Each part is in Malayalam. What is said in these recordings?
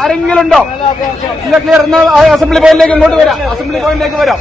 ആരെങ്കിലും ഉണ്ടോ? ഇല്ല, ക്ലിയർ. എന്നാൽ അസംബ്ലി പോയിന്റിലേക്ക് ഇങ്ങോട്ട് വരാം. അസംബ്ലി പോയിന്റിലേക്ക് വരാം.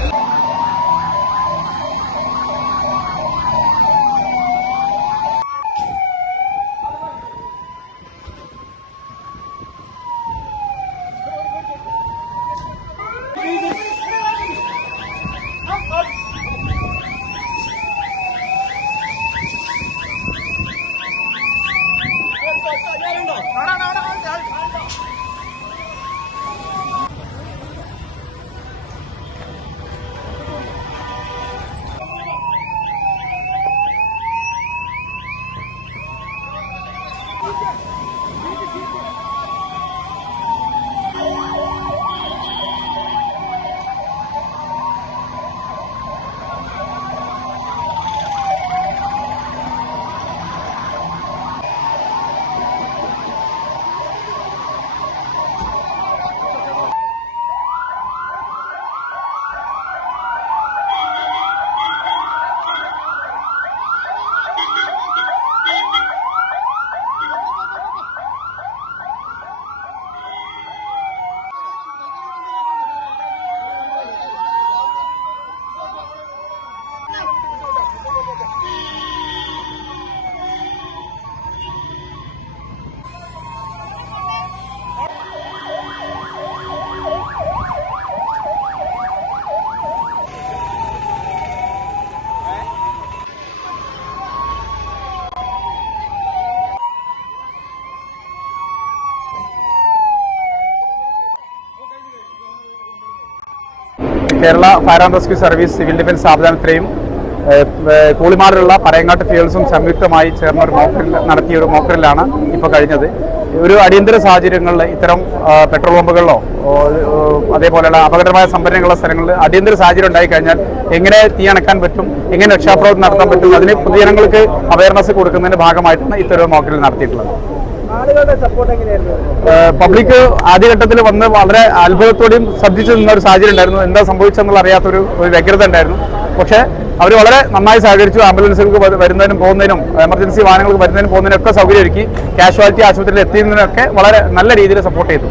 Kerala fire and rescue service, civil defence ആസ്ഥാനത്തെയും കൂളിമാറിലുള്ള പറയങ്ങാട്ട് ഫ്യൂൽസും സംയുക്തമായി ചേർന്ന ഒരു നടത്തിയ ഒരു മോക്കറിലാണ് ഇപ്പോൾ കഴിഞ്ഞത്. ഒരു അടിയന്തര സാഹചര്യങ്ങളിൽ ഇത്തരം പെട്രോൾ പമ്പുകളിലോ അതേപോലെയുള്ള അപകടമായ സംഭരണങ്ങളുള്ള സ്ഥലങ്ങളിൽ അടിയന്തര സാഹചര്യം ഉണ്ടായിക്കഴിഞ്ഞാൽ എങ്ങനെ തീ അണക്കാൻ പറ്റും, എങ്ങനെ രക്ഷാപ്രവർത്തനം നടത്താൻ പറ്റും, അതിന് പൊതുജനങ്ങൾക്ക് അവയർനെസ് കൊടുക്കുന്നതിന്റെ ഭാഗമായിട്ടാണ് ഇത്തരം മോക്കറിൽ നടത്തിയിട്ടുള്ളത്. പബ്ലിക് ആദ്യഘട്ടത്തിൽ വന്ന് വളരെ അത്ഭുതത്തോടെയും ശ്രദ്ധിച്ചു നിന്ന ഒരു സാഹചര്യം ഉണ്ടായിരുന്നു. എന്താ സംഭവിച്ചെന്നുള്ള അറിയാത്തൊരു വ്യഗ്രത ഉണ്ടായിരുന്നു. പക്ഷേ അവർ വളരെ നന്നായി സഹകരിച്ചു. ആംബുലൻസുകൾക്ക് വരുന്നതിനും പോകുന്നതിനും എമർജൻസി വാഹനങ്ങൾക്ക് വരുന്നതിനും പോകുന്നതിനും ഒക്കെ സൗകര്യം ഒരുക്കി. കാഷ്വാലിറ്റി ആശുപത്രിയിൽ എത്തിയതിനൊക്കെ വളരെ നല്ല രീതിയിൽ സപ്പോർട്ട് ചെയ്തു.